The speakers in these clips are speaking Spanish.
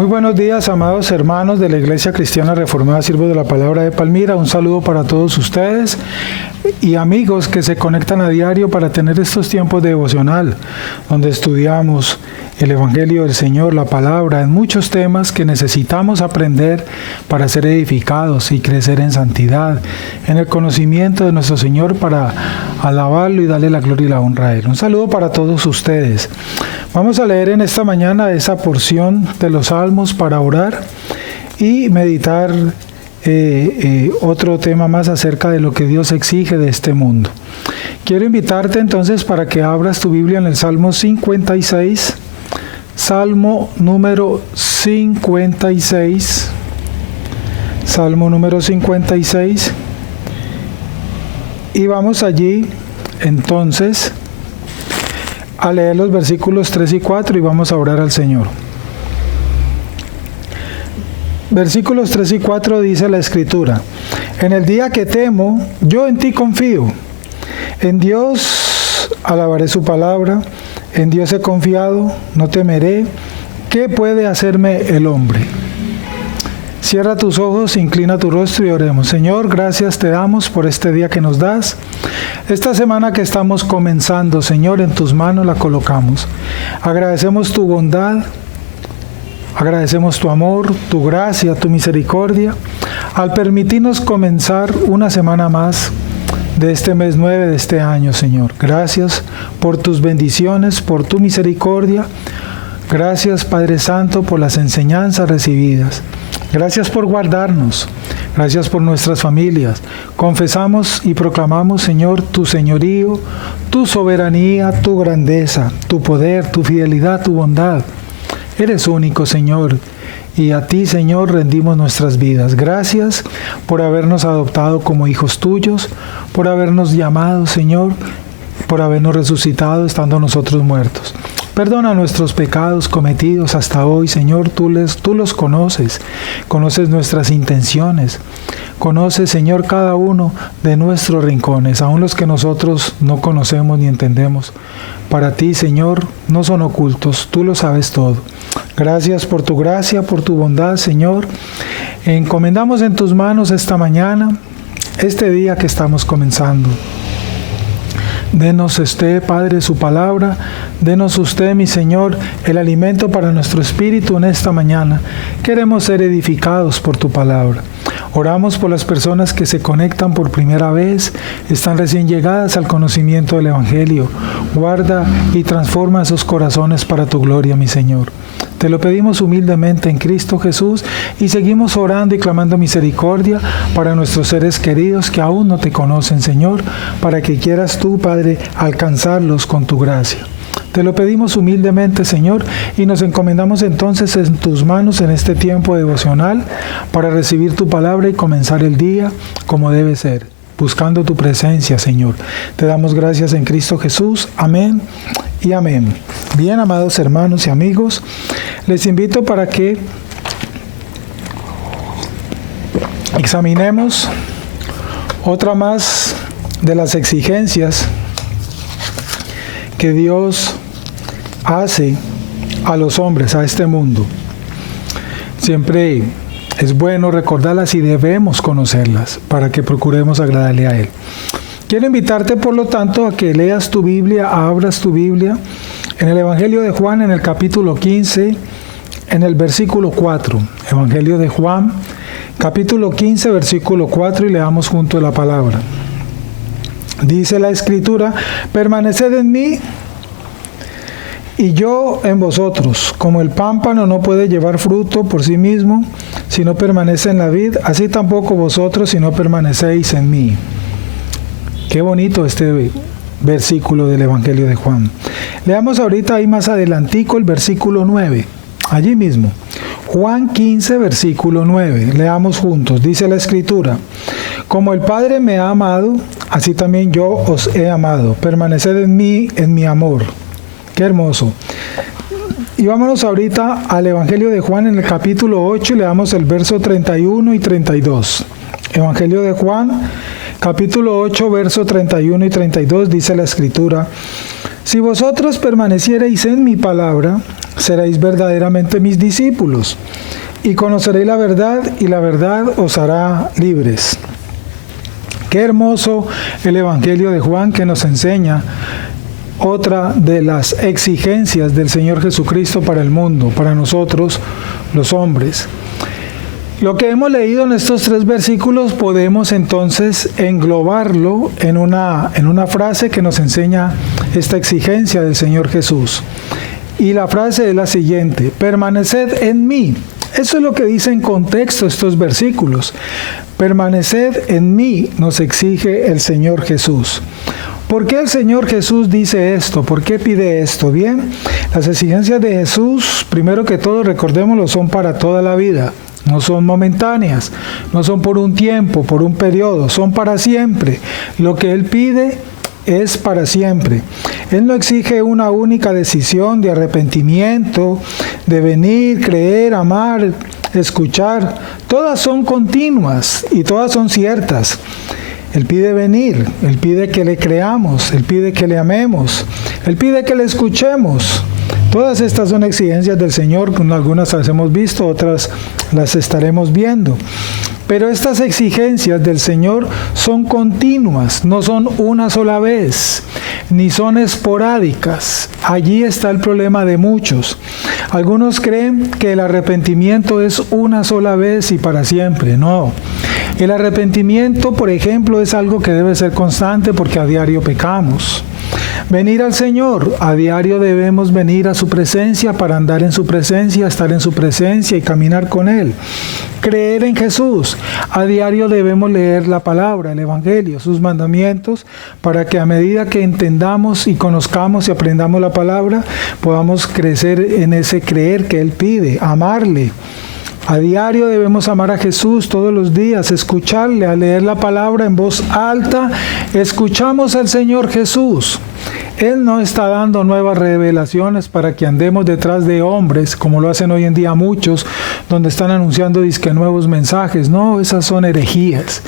Muy buenos días, amados hermanos de la Iglesia Cristiana Reformada Siervos de la Palabra de Palmira. Un saludo para todos ustedes y amigos que se conectan a diario para tener estos tiempos de devocional, donde estudiamos el Evangelio del Señor, la Palabra, en muchos temas que necesitamos aprender para ser edificados y crecer en santidad, en el conocimiento de nuestro Señor para alabarlo y darle la gloria y la honra a Él. Un saludo para todos ustedes. Vamos a leer en esta mañana esa porción de los Salmos para orar y meditar otro tema más acerca de lo que Dios exige de este mundo. Quiero invitarte entonces para que abras tu Biblia en el Salmo 56, Salmo número 56, Salmo número 56, y vamos allí entonces a leer los versículos 3 y 4 y vamos a orar al Señor. Versículos 3 y 4 dice la Escritura: En el día que temo, yo en ti confío. En Dios alabaré su palabra. En Dios he confiado, no temeré. ¿Qué puede hacerme el hombre? Cierra tus ojos, inclina tu rostro y oremos. Señor, gracias te damos por este día que nos das. Esta semana que estamos comenzando, Señor, en tus manos la colocamos. Agradecemos tu bondad. Agradecemos tu amor, tu gracia, tu misericordia, al permitirnos comenzar una semana más de este mes 9 de este año, Señor. Gracias por tus bendiciones, por tu misericordia. Gracias, Padre Santo, por las enseñanzas recibidas. Gracias por guardarnos. Gracias por nuestras familias. Confesamos y proclamamos, Señor, tu señorío, tu soberanía, tu grandeza, tu poder, tu fidelidad, tu bondad. Eres único, Señor, y a ti, Señor, rendimos nuestras vidas. Gracias por habernos adoptado como hijos tuyos, por habernos llamado, Señor, por habernos resucitado estando nosotros muertos. Perdona nuestros pecados cometidos hasta hoy, Señor, tú los conoces, conoces nuestras intenciones, conoces, Señor, cada uno de nuestros rincones, aun los que nosotros no conocemos ni entendemos. Para ti, Señor, no son ocultos, tú lo sabes todo. Gracias por tu gracia, por tu bondad, Señor. Encomendamos en tus manos esta mañana, este día que estamos comenzando. Denos Padre, su palabra. Denos usted, mi Señor, el alimento para nuestro espíritu en esta mañana. Queremos ser edificados por tu palabra. Oramos por las personas que se conectan por primera vez, están recién llegadas al conocimiento del Evangelio. Guarda y transforma esos corazones para tu gloria, mi Señor. Te lo pedimos humildemente en Cristo Jesús y seguimos orando y clamando misericordia para nuestros seres queridos que aún no te conocen, Señor, para que quieras tú, Padre, alcanzarlos con tu gracia. Te lo pedimos humildemente, Señor, y nos encomendamos entonces en tus manos en este tiempo devocional para recibir tu palabra y comenzar el día como debe ser, buscando tu presencia, Señor. Te damos gracias en Cristo Jesús. Amén y amén. Bien, amados hermanos y amigos, les invito para que examinemos otra más de las exigencias que Dios hace a los hombres, a este mundo. Siempre es bueno recordarlas y debemos conocerlas para que procuremos agradarle a Él. Quiero invitarte, por lo tanto, a que leas tu Biblia, abras tu Biblia en el Evangelio de Juan, en el capítulo 15, en el versículo 4. Evangelio de Juan, capítulo 15, versículo 4, y leamos junto la palabra. Dice la Escritura: permaneced en mí y yo en vosotros. Como el pámpano no puede llevar fruto por sí mismo si no permanece en la vid, así tampoco vosotros si no permanecéis en mí. Qué bonito este versículo del Evangelio de Juan. Leamos ahorita ahí más adelantico el versículo 9, allí mismo. Juan 15, versículo 9. Leamos juntos. Dice la Escritura: como el Padre me ha amado, así también yo os he amado. Permaneced en mí, en mi amor. Qué hermoso. Y vámonos ahorita al Evangelio de Juan en el capítulo 8 y leamos el verso 31 y 32. Evangelio de Juan, capítulo 8, verso 31 y 32, dice la Escritura: Si vosotros permaneciereis en mi palabra, seréis verdaderamente mis discípulos, y conoceréis la verdad, y la verdad os hará libres. Qué hermoso el Evangelio de Juan, que nos enseña otra de las exigencias del Señor Jesucristo para el mundo, para nosotros los hombres. Lo que hemos leído en estos 3 versículos podemos entonces englobarlo en una frase que nos enseña esta exigencia del Señor Jesús. Y la frase es la siguiente: permaneced en mí. Eso es lo que dice en contexto estos versículos. Permaneced en mí, nos exige el Señor Jesús. ¿Por qué el Señor Jesús dice esto? ¿Por qué pide esto? Bien, las exigencias de Jesús, primero que todo, recordémoslo, son para toda la vida. No son momentáneas, no son por un tiempo, por un periodo, son para siempre. Lo que Él pide es para siempre. Él no exige una única decisión de arrepentimiento, de venir, creer, amar, escuchar. Todas son continuas y todas son ciertas. Él pide venir, Él pide que le creamos, Él pide que le amemos, Él pide que le escuchemos. Todas estas son exigencias del Señor, algunas las hemos visto, otras las estaremos viendo. Pero estas exigencias del Señor son continuas, no son una sola vez, ni son esporádicas. Allí está el problema de muchos. Algunos creen que el arrepentimiento es una sola vez y para siempre. No. El arrepentimiento, por ejemplo, es algo que debe ser constante porque a diario pecamos. Venir al Señor, a diario debemos venir a su presencia para andar en su presencia, estar en su presencia y caminar con Él. Creer en Jesús, a diario debemos leer la palabra, el Evangelio, sus mandamientos, para que a medida que entendamos y conozcamos y aprendamos la palabra, podamos crecer en ese creer que Él pide, amarle. A diario debemos amar a Jesús todos los días, escucharle, a leer la palabra en voz alta. Escuchamos al Señor Jesús. Él no está dando nuevas revelaciones para que andemos detrás de hombres, como lo hacen hoy en día muchos, donde están anunciando disque nuevos mensajes. No, esas son herejías.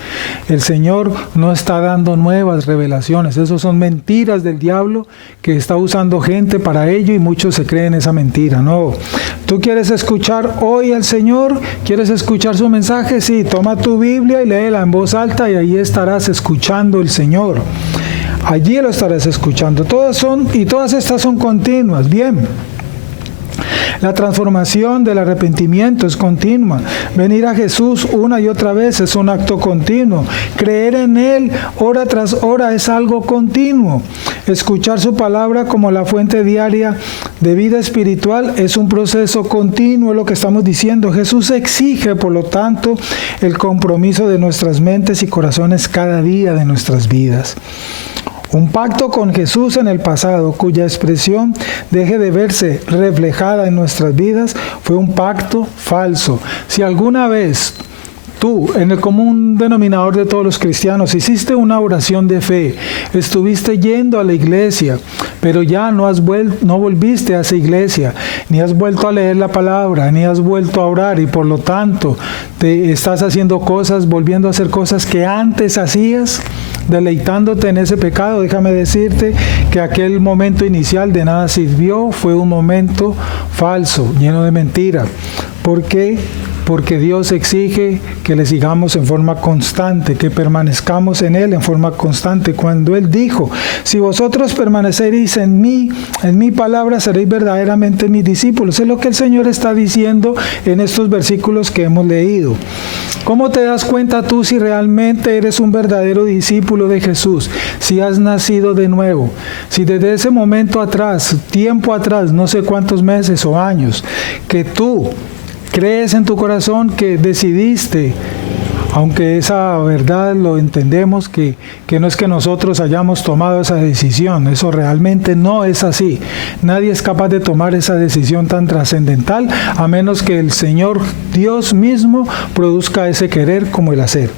El Señor no está dando nuevas revelaciones. Esas son mentiras del diablo que está usando gente para ello y muchos se creen esa mentira. No, tú quieres escuchar hoy al Señor, quieres escuchar su mensaje, sí, toma tu Biblia y léela en voz alta y ahí estarás escuchando el Señor. Allí lo estarás escuchando. Todas estas son continuas. Bien. La transformación del arrepentimiento es continua. Venir a Jesús una y otra vez es un acto continuo. Creer en Él hora tras hora es algo continuo. Escuchar su palabra como la fuente diaria de vida espiritual es un proceso continuo, es lo que estamos diciendo. Jesús exige, por lo tanto, el compromiso de nuestras mentes y corazones cada día de nuestras vidas. Un pacto con Jesús en el pasado, cuya expresión deje de verse reflejada en nuestras vidas, fue un pacto falso. Si alguna vez tú, en el común denominador de todos los cristianos, hiciste una oración de fe, estuviste yendo a la iglesia, pero ya no volviste a esa iglesia, ni has vuelto a leer la palabra, ni has vuelto a orar, y por lo tanto te estás haciendo cosas, volviendo a hacer cosas que antes hacías, deleitándote en ese pecado, déjame decirte que aquel momento inicial de nada sirvió, fue un momento falso, lleno de mentira. ¿Por qué? Porque Dios exige que le sigamos en forma constante, que permanezcamos en Él en forma constante. Cuando Él dijo, si vosotros permaneceréis en mi palabra, seréis verdaderamente mis discípulos. Es lo que el Señor está diciendo en estos versículos que hemos leído. ¿Cómo te das cuenta tú si realmente eres un verdadero discípulo de Jesús? Si has nacido de nuevo, si desde ese momento atrás, tiempo atrás, no sé cuántos meses o años, que tú crees en tu corazón que decidiste, aunque esa verdad lo entendemos, que no es que nosotros hayamos tomado esa decisión, eso realmente no es así. Nadie es capaz de tomar esa decisión tan trascendental, a menos que el Señor Dios mismo produzca ese querer como el hacer.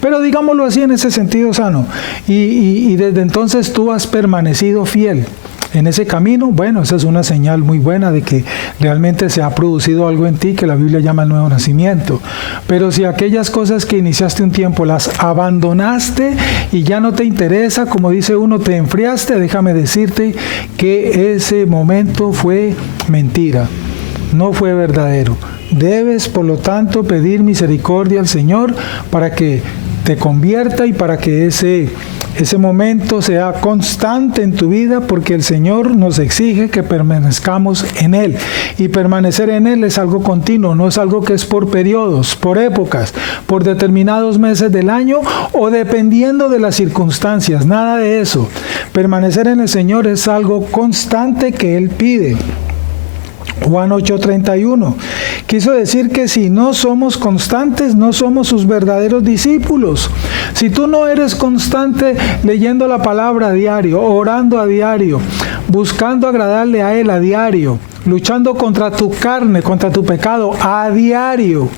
Pero digámoslo así en ese sentido sano, y desde entonces tú has permanecido fiel. en ese camino, bueno, esa es una señal muy buena de que realmente se ha producido algo en ti que la Biblia llama el nuevo nacimiento. Pero si aquellas cosas que iniciaste un tiempo las abandonaste y ya no te interesa, como dice uno, te enfriaste, déjame decirte que ese momento fue mentira, no fue verdadero. Debes, por lo tanto, pedir misericordia al Señor para que te convierta y para que ese momento sea constante en tu vida, porque el Señor nos exige que permanezcamos en Él. Y permanecer en Él es algo continuo, no es algo que es por periodos, por épocas, por determinados meses del año o dependiendo de las circunstancias, nada de eso. Permanecer en el Señor es algo constante que Él pide. Juan 8:31 quiso decir que si no somos constantes, no somos sus verdaderos discípulos. Si tú no eres constante leyendo la palabra a diario, orando a diario, buscando agradarle a Él a diario, luchando contra tu carne, contra tu pecado a diario,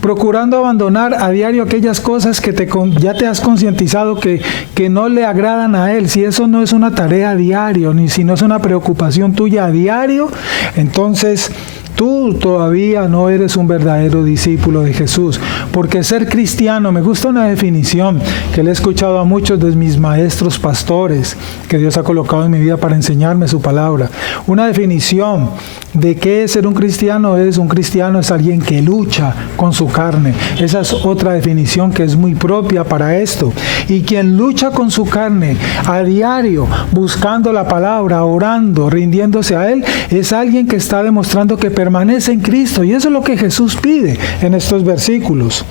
procurando abandonar a diario aquellas cosas que ya te has concientizado que no le agradan a Él, si eso no es una tarea a diario, ni si no es una preocupación tuya a diario, entonces tú todavía no eres un verdadero discípulo de Jesús. Porque ser cristiano, me gusta una definición que le he escuchado a muchos de mis maestros pastores que Dios ha colocado en mi vida para enseñarme su palabra. Una definición de qué es ser un cristiano es alguien que lucha con su carne. Esa es otra definición que es muy propia para esto. Y quien lucha con su carne a diario, buscando la palabra, orando, rindiéndose a Él, es alguien que está demostrando que permanece en Cristo. Y eso es lo que Jesús pide en estos versículos.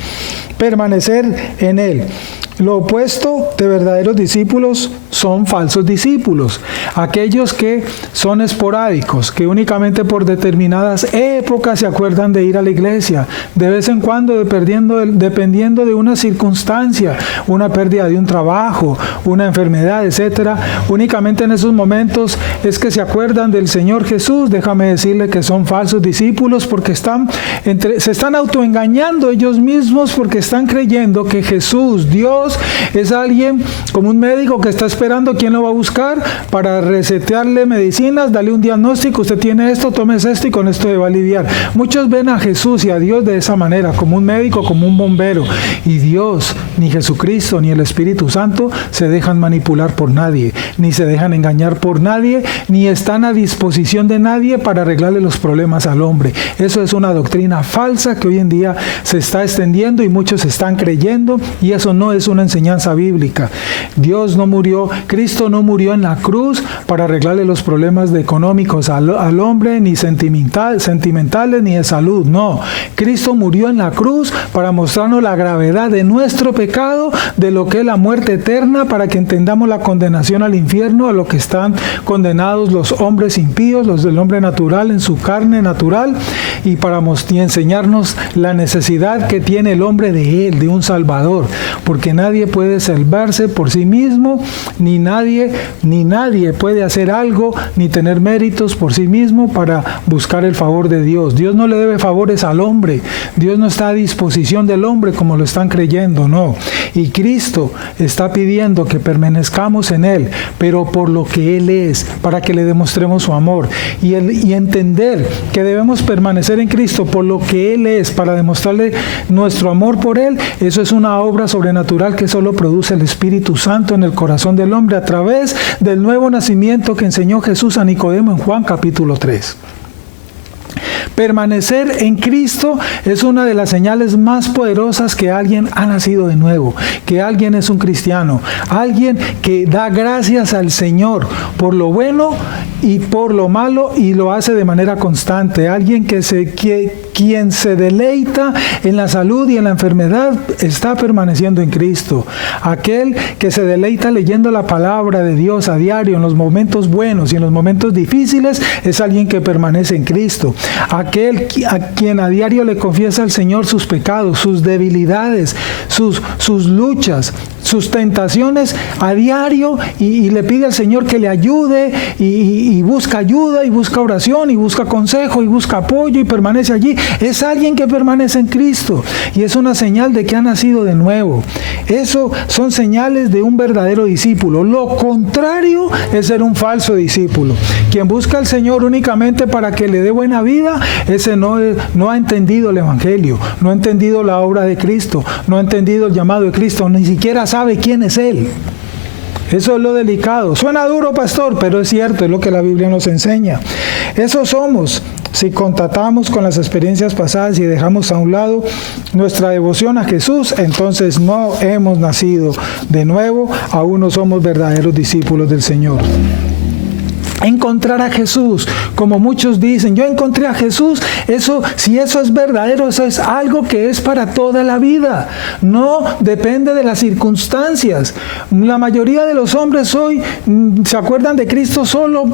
Permanecer en Él. Lo opuesto de verdaderos discípulos son falsos discípulos, aquellos que son esporádicos, que únicamente por determinadas épocas se acuerdan de ir a la iglesia, de vez en cuando dependiendo de una circunstancia, una pérdida de un trabajo, una enfermedad, etcétera. Únicamente en esos momentos es que se acuerdan del Señor Jesús. Déjame decirle que son falsos discípulos porque se están autoengañando ellos mismos, porque están creyendo que Jesús, Dios, es alguien como un médico que está esperando quién lo va a buscar para recetarle medicinas, darle un diagnóstico, usted tiene esto, tómese esto y con esto le va a aliviar. Muchos ven a Jesús y a Dios de esa manera, como un médico, como un bombero. Y Dios, ni Jesucristo, ni el Espíritu Santo se dejan manipular por nadie, ni se dejan engañar por nadie, ni están a disposición de nadie para arreglarle los problemas al hombre. Eso es una doctrina falsa que hoy en día se está extendiendo y muchos están creyendo, y eso no es una enseñanza bíblica. Cristo no murió en la cruz para arreglarle los problemas económicos al hombre, ni sentimentales, ni de salud. No, Cristo murió en la cruz para mostrarnos la gravedad de nuestro pecado, de lo que es la muerte eterna, para que entendamos la condenación al infierno, a lo que están condenados los hombres impíos, los del hombre natural en su carne natural, y para enseñarnos la necesidad que tiene el hombre de Él, de un Salvador, porque nadie puede salvarse por sí mismo, ni nadie puede hacer algo, ni tener méritos por sí mismo para buscar el favor de Dios. Dios no le debe favores al hombre. Dios no está a disposición del hombre como lo están creyendo, no. Y Cristo está pidiendo que permanezcamos en Él, pero por lo que Él es, para que le demostremos su amor. Y entender que debemos permanecer en Cristo por lo que Él es, para demostrarle nuestro amor por Él, eso es una obra sobrenatural que solo produce el Espíritu Santo en el corazón del hombre a través del nuevo nacimiento que enseñó Jesús a Nicodemo en Juan capítulo 3. Permanecer en Cristo es una de las señales más poderosas que alguien ha nacido de nuevo, que alguien es un cristiano, alguien que da gracias al Señor por lo bueno y por lo malo y lo hace de manera constante, alguien quien se deleita en la salud y en la enfermedad está permaneciendo en Cristo, aquel que se deleita leyendo la palabra de Dios a diario en los momentos buenos y en los momentos difíciles es alguien que permanece en Cristo. Aquel a quien a diario le confiesa al Señor sus pecados, sus debilidades, sus luchas, sus tentaciones a diario y le pide al Señor que le ayude y busca ayuda y busca oración y busca consejo y busca apoyo y permanece allí. es alguien que permanece en Cristo y es una señal de que ha nacido de nuevo. Eso son señales de un verdadero discípulo. Lo contrario es ser un falso discípulo. Quien busca al Señor únicamente para que le dé buena vida, ese no ha entendido el Evangelio, no ha entendido la obra de Cristo, no ha entendido el llamado de Cristo, ni siquiera sabe quién es Él. Eso es lo delicado. Suena duro, pastor, pero es cierto, es lo que la Biblia nos enseña. Eso somos. Si contatamos con las experiencias pasadas y dejamos a un lado nuestra devoción a Jesús, entonces no hemos nacido de nuevo, aún no somos verdaderos discípulos del Señor. Encontrar a Jesús, como muchos dicen, yo encontré a Jesús, si eso es verdadero, eso es algo que es para toda la vida, no depende de las circunstancias. La mayoría de los hombres hoy se acuerdan de Cristo solo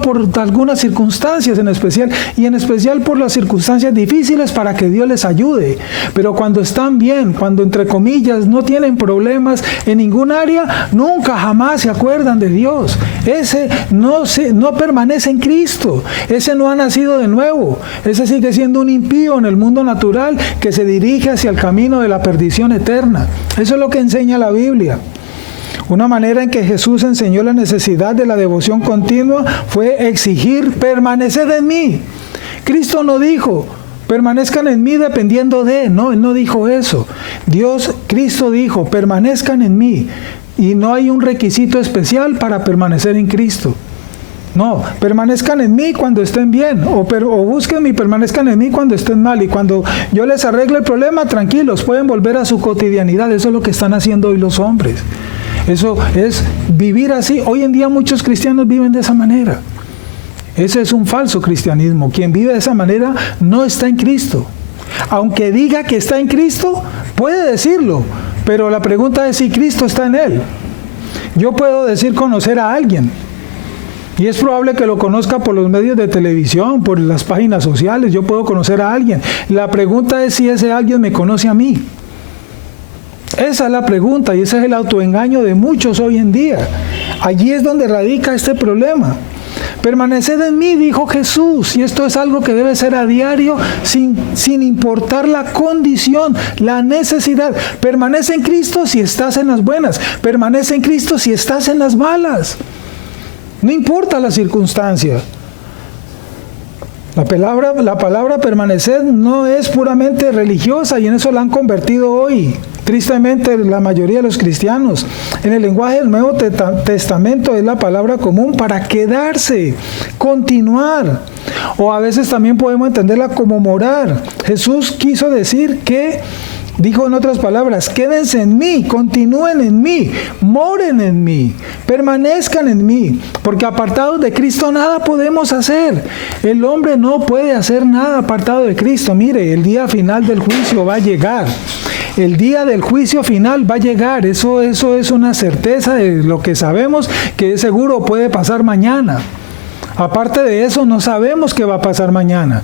por algunas circunstancias en especial, y en especial por las circunstancias difíciles para que Dios les ayude, pero cuando están bien, cuando entre comillas no tienen problemas en ningún área, nunca jamás se acuerdan de Dios. Ese no permanece en Cristo, ese no ha nacido de nuevo, ese sigue siendo un impío en el mundo natural que se dirige hacia el camino de la perdición eterna. Eso es lo que enseña la Biblia. Una manera en que Jesús enseñó la necesidad de la devoción continua fue exigir: permaneced en mí. Cristo no dijo: permanezcan en mí dependiendo de, no, Él no dijo eso. Cristo dijo: permanezcan en mí. Y no hay un requisito especial para permanecer en Cristo. No, permanezcan en mí cuando estén bien, o búsquenme y permanezcan en mí cuando estén mal, y cuando yo les arregle el problema, tranquilos, pueden volver a su cotidianidad. Eso es lo que están haciendo hoy los hombres. Eso es vivir así. Hoy en día muchos cristianos viven de esa manera. Ese es un falso cristianismo. Quien vive de esa manera no está en Cristo. Aunque diga que está en Cristo, puede decirlo, pero la pregunta es si Cristo está en él. Yo puedo decir conocer a alguien, y es probable que lo conozca por los medios de televisión, por las páginas sociales. Yo puedo conocer a alguien. La pregunta es si ese alguien me conoce a mí. Esa es la pregunta, y ese es el autoengaño de muchos hoy en día. Allí es donde radica este problema. Permaneced en mí, dijo Jesús, y esto es algo que debe ser a diario sin importar la condición, la necesidad. Permanece en Cristo si estás en las buenas, permanece en Cristo si estás en las malas. No importa la circunstancia. La palabra permanecer no es puramente religiosa, y en eso la han convertido hoy, tristemente, la mayoría de los cristianos. En el lenguaje del Nuevo Testamento es la palabra común para quedarse, continuar, o a veces también podemos entenderla como morar. Jesús quiso decir que, dijo en otras palabras, quédense en mí, continúen en mí, moren en mí, permanezcan en mí, porque apartados de Cristo nada podemos hacer. El hombre no puede hacer nada apartado de Cristo. Mire, el día final del juicio va a llegar. El día del juicio final va a llegar. Eso es una certeza de lo que sabemos, que seguro puede pasar mañana. Aparte de eso, no sabemos qué va a pasar mañana.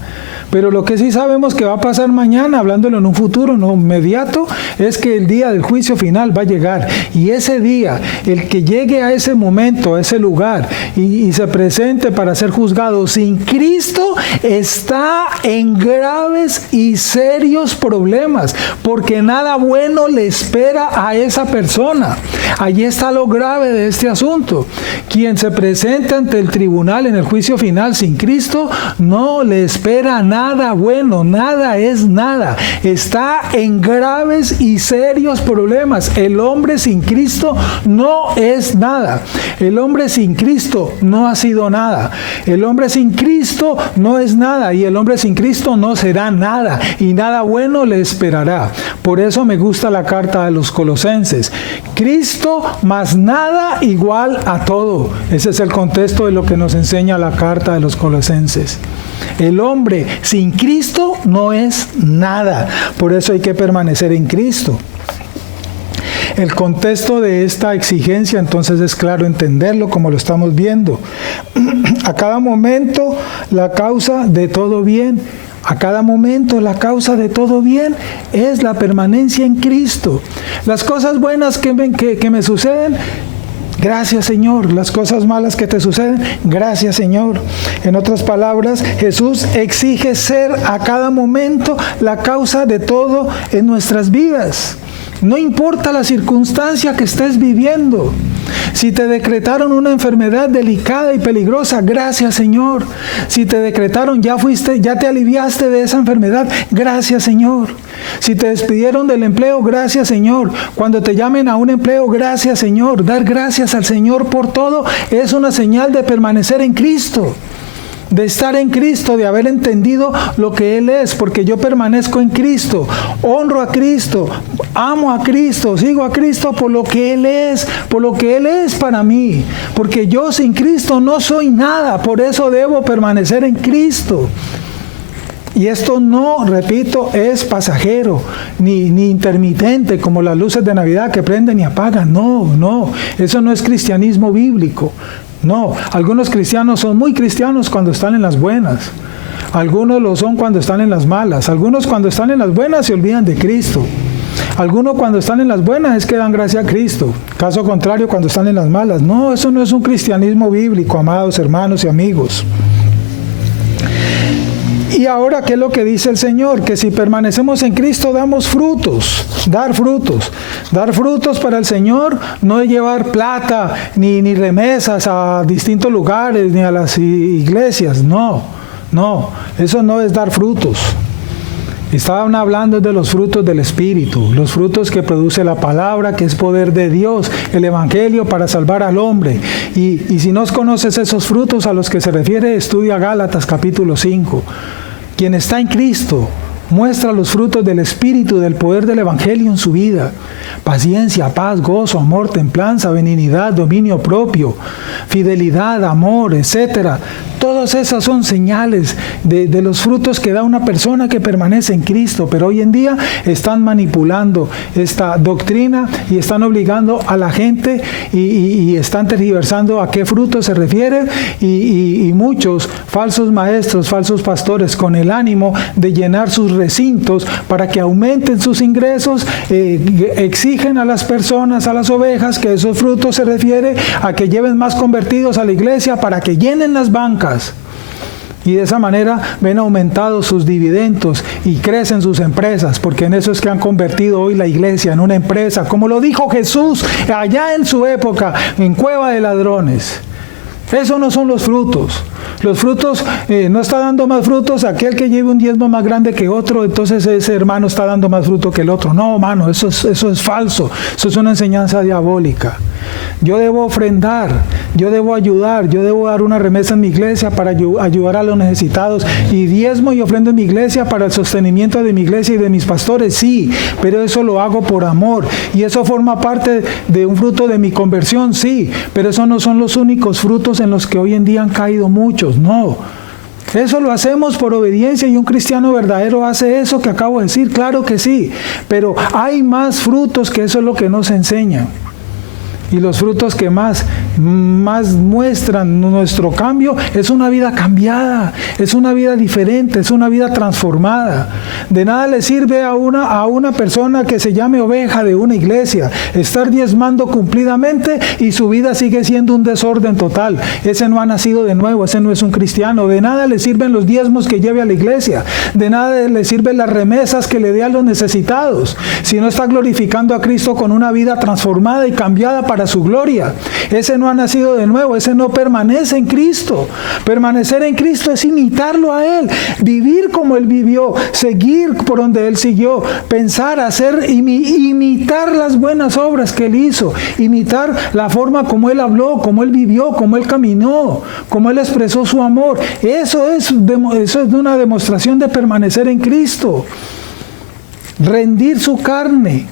Pero lo que sí sabemos que va a pasar mañana, hablándolo en un futuro no inmediato, es que el día del juicio final va a llegar. Y ese día, el que llegue a ese momento, a ese lugar, y se presente para ser juzgado sin Cristo, está en graves y serios problemas, porque nada bueno le espera a esa persona. Allí está lo grave de este asunto. Quien se presente ante el tribunal en el juicio final sin Cristo, no le espera nada bueno, nada es nada. Está en graves y serios problemas. El hombre sin Cristo no es nada. El hombre sin Cristo no ha sido nada. El hombre sin Cristo no es nada, y el hombre sin Cristo no será nada, y nada bueno le esperará. Por eso me gusta la carta de los Colosenses. Cristo más nada igual a todo. Ese es el contexto de lo que nos enseña la carta de los Colosenses. El hombre sin Cristo no es nada. Por eso hay que permanecer en Cristo. El contexto de esta exigencia entonces es claro entenderlo, como lo estamos viendo. A cada momento la causa de todo bien. A cada momento la causa de todo bien es la permanencia en Cristo. Las cosas buenas que me suceden, Gracias, Señor. Las cosas malas que te suceden, gracias, Señor. En otras palabras, Jesús exige ser a cada momento la causa de todo en nuestras vidas. No importa la circunstancia que estés viviendo. Si te decretaron una enfermedad delicada y peligrosa, gracias, Señor. Si te decretaron, ya te aliviaste de esa enfermedad, gracias, Señor. Si te despidieron del empleo, gracias, Señor. Cuando te llamen a un empleo, gracias, Señor. Dar gracias al Señor por todo es una señal de permanecer en Cristo. De estar en Cristo, de haber entendido lo que Él es, porque yo permanezco en Cristo, honro a Cristo, amo a Cristo, sigo a Cristo por lo que Él es para mí, porque yo sin Cristo no soy nada, por eso debo permanecer en Cristo. Y esto no, repito, es pasajero, ni intermitente, como las luces de Navidad que prenden y apagan. No, eso no es cristianismo bíblico. No, algunos cristianos son muy cristianos cuando están en las buenas. Algunos lo son cuando están en las malas. Algunos cuando están en las buenas se olvidan de Cristo. Algunos cuando están en las buenas es que dan gracia a Cristo. Caso contrario, cuando están en las malas. No, eso no es un cristianismo bíblico, amados hermanos y amigos. Y ahora, ¿qué es lo que dice el Señor? Que si permanecemos en Cristo, damos frutos, dar frutos. Dar frutos para el Señor no es llevar plata, ni remesas a distintos lugares, ni a las iglesias. No, eso no es dar frutos. Estaban hablando de los frutos del Espíritu, los frutos que produce la palabra, que es poder de Dios, el Evangelio para salvar al hombre. Y si no conoces esos frutos a los que se refiere, estudia Gálatas capítulo 5. Quien está en Cristo muestra los frutos del Espíritu, del poder del Evangelio en su vida. Paciencia, paz, gozo, amor, templanza, benignidad, dominio propio, fidelidad, amor, etc. Todas esas son señales de los frutos que da una persona que permanece en Cristo. Pero hoy en día están manipulando esta doctrina y están obligando a la gente y están tergiversando a qué fruto se refiere. Y muchos falsos maestros, falsos pastores, con el ánimo de llenar sus recintos para que aumenten sus ingresos, exigen a las personas, a las ovejas, que esos frutos se refiere a que lleven más convertidos a la iglesia para que llenen las bancas. Y de esa manera ven aumentados sus dividendos y crecen sus empresas, porque en eso es que han convertido hoy la iglesia en una empresa, como lo dijo Jesús allá en su época, en cueva de ladrones. Esos no son los frutos. Los frutos, no está dando más frutos aquel que lleve un diezmo más grande que otro, entonces ese hermano está dando más fruto que el otro. No, hermano, eso es falso. Eso es una enseñanza diabólica. Yo debo ofrendar, yo debo ayudar, yo debo dar una remesa en mi iglesia para ayudar a los necesitados, y diezmo y ofrendo en mi iglesia para el sostenimiento de mi iglesia y de mis pastores, sí, pero eso lo hago por amor, y eso forma parte de un fruto de mi conversión, sí, pero esos no son los únicos frutos en los que hoy en día han caído muchos, no. Eso lo hacemos por obediencia, y un cristiano verdadero hace eso que acabo de decir, claro que sí, pero hay más frutos que eso es lo que nos enseña. Y los frutos que más muestran nuestro cambio es una vida cambiada, es una vida diferente, es una vida transformada. De nada le sirve a una persona que se llame oveja de una iglesia estar diezmando cumplidamente y su vida sigue siendo un desorden total. Ese no ha nacido de nuevo, ese no es un cristiano. De nada le sirven los diezmos que lleve a la iglesia, de nada le sirven las remesas que le dé a los necesitados, si no está glorificando a Cristo con una vida transformada y cambiada para su gloria. Ese no ha nacido de nuevo, ese no permanece en Cristo. Permanecer en Cristo es imitarlo a Él, vivir como Él vivió, seguir por donde Él siguió, pensar, hacer, imitar las buenas obras que Él hizo, imitar la forma como Él habló, como Él vivió, como Él caminó, como Él expresó su amor. Eso es una demostración de permanecer en Cristo. Rendir su carne,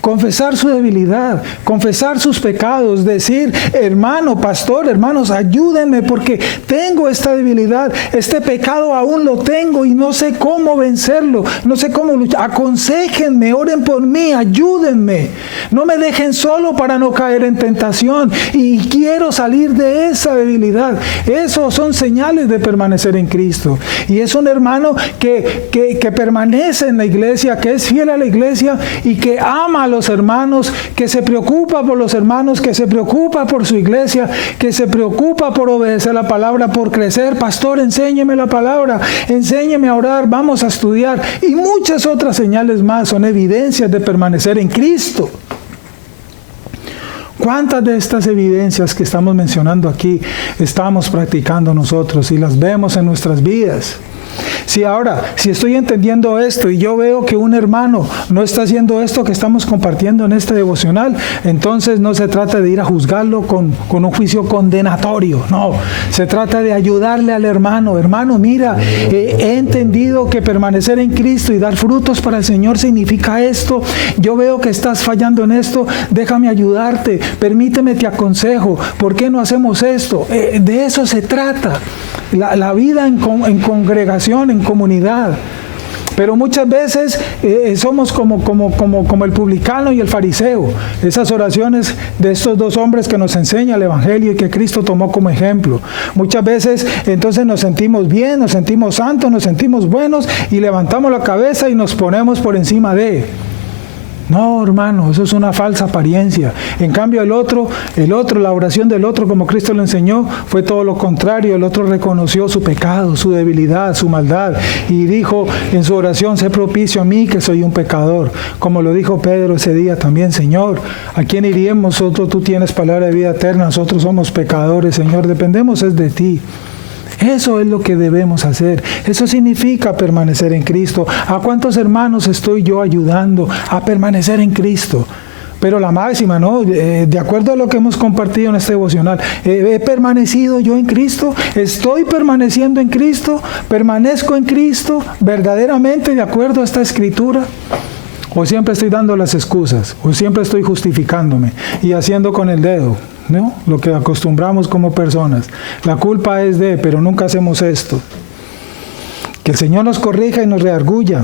confesar su debilidad, confesar sus pecados, decir, hermano, pastor, hermanos, ayúdenme porque tengo esta debilidad, este pecado aún lo tengo y no sé cómo vencerlo, no sé cómo luchar. Aconséjenme, oren por mí, ayúdenme, no me dejen solo para no caer en tentación, y quiero salir de esa debilidad. Esos son señales de permanecer en Cristo. Y es un hermano que permanece en la iglesia, que es fiel a la iglesia y que ama a los hermanos, que se preocupa por los hermanos, que se preocupa por su iglesia, que se preocupa por obedecer la palabra, por crecer. Pastor, enséñeme la palabra, enséñeme a orar, vamos a estudiar. Y muchas otras señales más son evidencias de permanecer en Cristo. ¿Cuántas de estas evidencias que estamos mencionando aquí estamos practicando nosotros y las vemos en nuestras vidas? Si estoy entendiendo esto y yo veo que un hermano no está haciendo esto que estamos compartiendo en este devocional, entonces no se trata de ir a juzgarlo con un juicio condenatorio, no, se trata de ayudarle al hermano. Hermano, mira, he entendido que permanecer en Cristo y dar frutos para el Señor significa esto. Yo veo que estás fallando en esto, déjame ayudarte, permíteme, te aconsejo, ¿por qué no hacemos esto? De eso se trata. La vida en congregación, en comunidad. Pero muchas veces somos como el publicano y el fariseo. Esas oraciones de estos dos hombres que nos enseña el Evangelio y que Cristo tomó como ejemplo. Muchas veces entonces nos sentimos bien, nos sentimos santos, nos sentimos buenos y levantamos la cabeza y nos ponemos por encima de... No, hermano, eso es una falsa apariencia. En cambio el otro, la oración del otro, como Cristo lo enseñó, fue todo lo contrario. El otro reconoció su pecado, su debilidad, su maldad, y dijo en su oración: sé propicio a mí, que soy un pecador. Como lo dijo Pedro ese día también: Señor, ¿a quién iríamos nosotros? Tú tienes palabra de vida eterna, nosotros somos pecadores, Señor, dependemos es de ti. Eso es lo que debemos hacer. Eso significa permanecer en Cristo. ¿A cuántos hermanos estoy yo ayudando a permanecer en Cristo? Pero la máxima, ¿no? De acuerdo a lo que hemos compartido en este devocional, ¿he permanecido yo en Cristo? ¿Estoy permaneciendo en Cristo? ¿Permanezco en Cristo verdaderamente de acuerdo a esta escritura? ¿O siempre estoy dando las excusas? ¿O siempre estoy justificándome y haciendo con el dedo, ¿no? Lo que acostumbramos como personas. La culpa es de, pero nunca hacemos esto. Que el Señor nos corrija y nos redarguya.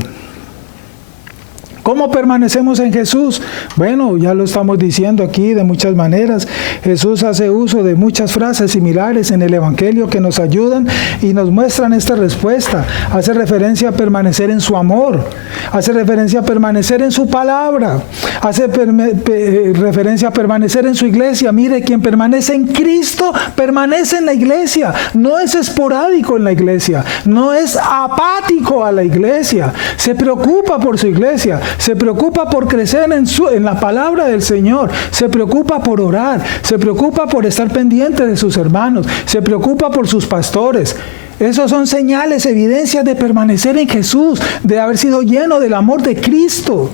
¿Cómo permanecemos en Jesús? Bueno, ya lo estamos diciendo aquí de muchas maneras. Jesús hace uso de muchas frases similares en el Evangelio que nos ayudan y nos muestran esta respuesta. Hace referencia a permanecer en su amor. Hace referencia a permanecer en su palabra. Hace referencia a permanecer en su iglesia. Mire, quien permanece en Cristo, permanece en la iglesia. No es esporádico en la iglesia. No es apático a la iglesia. Se preocupa por su iglesia. Se preocupa por crecer en la palabra del Señor. Se preocupa por orar. Se preocupa por estar pendiente de sus hermanos. Se preocupa por sus pastores. Esos son señales, evidencias de permanecer en Jesús, de haber sido lleno del amor de Cristo.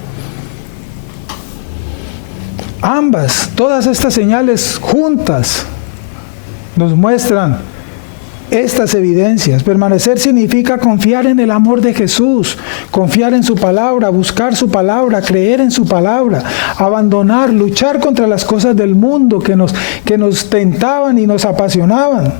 Todas estas señales juntas nos muestran estas evidencias. Permanecer significa confiar en el amor de Jesús, confiar en su palabra, buscar su palabra, creer en su palabra, abandonar, luchar contra las cosas del mundo que nos tentaban y nos apasionaban.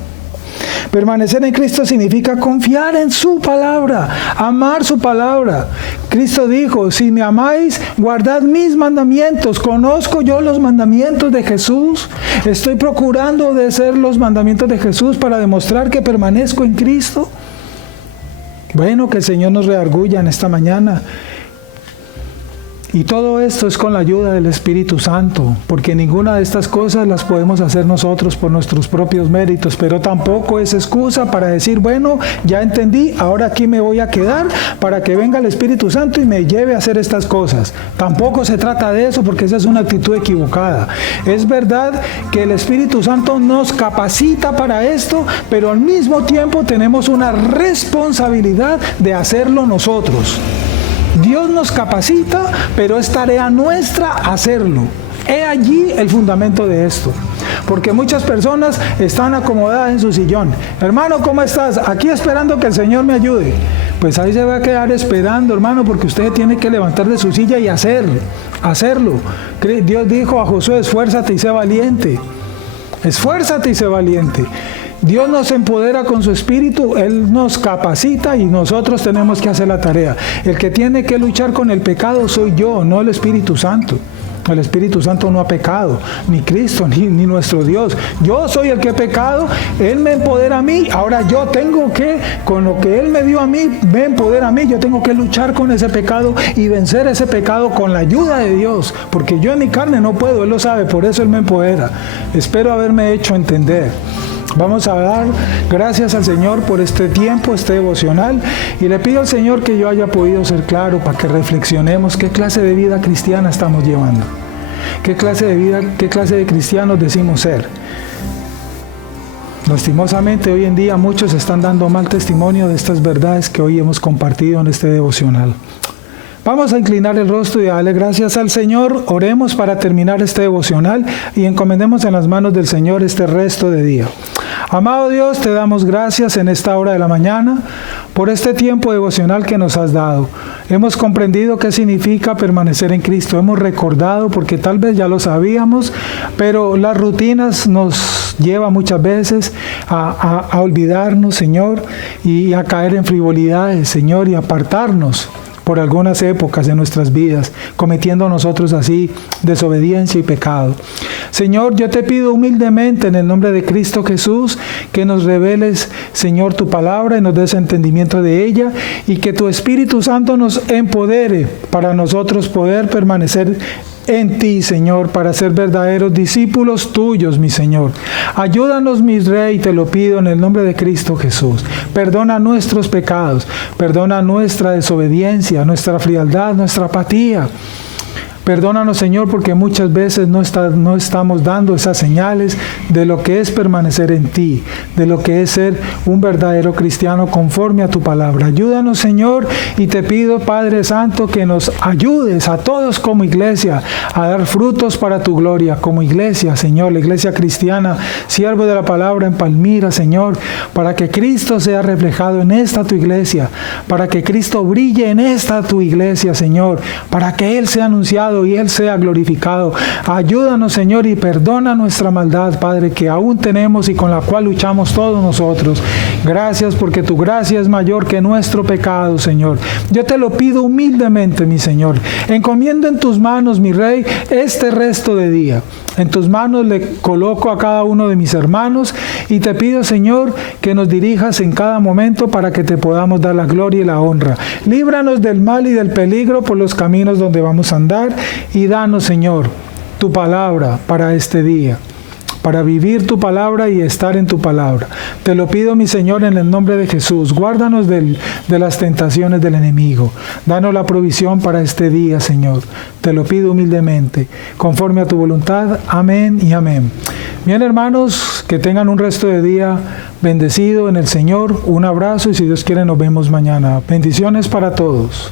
Permanecer en Cristo significa confiar en su palabra, amar su palabra. Cristo dijo: si me amáis, guardad mis mandamientos. ¿Conozco yo los mandamientos de Jesús? ¿Estoy procurando obedecer los mandamientos de Jesús para demostrar que permanezco en Cristo? Bueno, que el Señor nos redarguya en esta mañana. Y todo esto es con la ayuda del Espíritu Santo, porque ninguna de estas cosas las podemos hacer nosotros por nuestros propios méritos, pero tampoco es excusa para decir: bueno, ya entendí, ahora aquí me voy a quedar para que venga el Espíritu Santo y me lleve a hacer estas cosas. Tampoco se trata de eso, porque esa es una actitud equivocada. Es verdad que el Espíritu Santo nos capacita para esto, pero al mismo tiempo tenemos una responsabilidad de hacerlo nosotros. Dios nos capacita, pero es tarea nuestra hacerlo. He allí el fundamento de esto. Porque muchas personas están acomodadas en su sillón. Hermano, ¿cómo estás? Aquí esperando que el Señor me ayude. Pues ahí se va a quedar esperando, hermano, porque usted tiene que levantar de su silla y hacerlo. Dios dijo a Josué: esfuérzate y sé valiente. Esfuérzate y sé valiente. Dios nos empodera con su Espíritu, Él nos capacita y nosotros tenemos que hacer la tarea. El que tiene que luchar con el pecado soy yo, no el Espíritu Santo. El Espíritu Santo no ha pecado, ni Cristo, ni nuestro Dios. Yo soy el que he pecado, Él me empodera a mí. Ahora yo tengo que, con lo que Él me dio a mí, me empodera a mí. Yo tengo que luchar con ese pecado y vencer ese pecado con la ayuda de Dios. Porque yo en mi carne no puedo, Él lo sabe, por eso Él me empodera. Espero haberme hecho entender. Vamos a dar gracias al Señor por este tiempo, este devocional, y le pido al Señor que yo haya podido ser claro para que reflexionemos qué clase de vida cristiana estamos llevando, qué clase de vida, qué clase de cristianos decimos ser. Lastimosamente hoy en día muchos están dando mal testimonio de estas verdades que hoy hemos compartido en este devocional. Vamos a inclinar el rostro y darle gracias al Señor. Oremos para terminar este devocional y encomendemos en las manos del Señor este resto de día. Amado Dios, te damos gracias en esta hora de la mañana por este tiempo devocional que nos has dado. Hemos comprendido qué significa permanecer en Cristo. Hemos recordado, porque tal vez ya lo sabíamos, pero las rutinas nos llevan muchas veces a olvidarnos, Señor, y a caer en frivolidades, Señor, y apartarnos por algunas épocas de nuestras vidas, cometiendo nosotros así desobediencia y pecado. Señor, yo te pido humildemente en el nombre de Cristo Jesús que nos reveles, Señor, tu palabra y nos des entendimiento de ella, y que tu Espíritu Santo nos empodere para nosotros poder permanecer en ti, Señor, para ser verdaderos discípulos tuyos, mi Señor. Ayúdanos, mi Rey, te lo pido en el nombre de Cristo Jesús. Perdona nuestros pecados, perdona nuestra desobediencia, nuestra frialdad, nuestra apatía. Perdónanos, Señor, porque muchas veces no estamos dando esas señales de lo que es permanecer en ti, de lo que es ser un verdadero cristiano conforme a tu palabra. Ayúdanos, Señor, y te pido, Padre Santo, que nos ayudes a todos como iglesia a dar frutos para tu gloria, como iglesia, Señor, la iglesia cristiana, siervo de la palabra en Palmira, Señor, para que Cristo sea reflejado en esta tu iglesia, para que Cristo brille en esta tu iglesia, Señor, para que Él sea anunciado y Él sea glorificado. Ayúdanos, Señor, y perdona nuestra maldad, Padre, que aún tenemos y con la cual luchamos todos nosotros. Gracias, porque tu gracia es mayor que nuestro pecado, Señor. Yo te lo pido humildemente, mi Señor. Encomiendo en tus manos, mi Rey, este resto de día. En tus manos le coloco a cada uno de mis hermanos y te pido, Señor, que nos dirijas en cada momento para que te podamos dar la gloria y la honra. Líbranos del mal y del peligro por los caminos donde vamos a andar, y danos, Señor, tu palabra para este día, para vivir tu palabra y estar en tu palabra. Te lo pido, mi Señor, en el nombre de Jesús. Guárdanos de las tentaciones del enemigo. Danos la provisión para este día, Señor. Te lo pido humildemente, conforme a tu voluntad. Amén y amén. Bien, hermanos, que tengan un resto de día bendecido en el Señor. Un abrazo y si Dios quiere nos vemos mañana. Bendiciones para todos.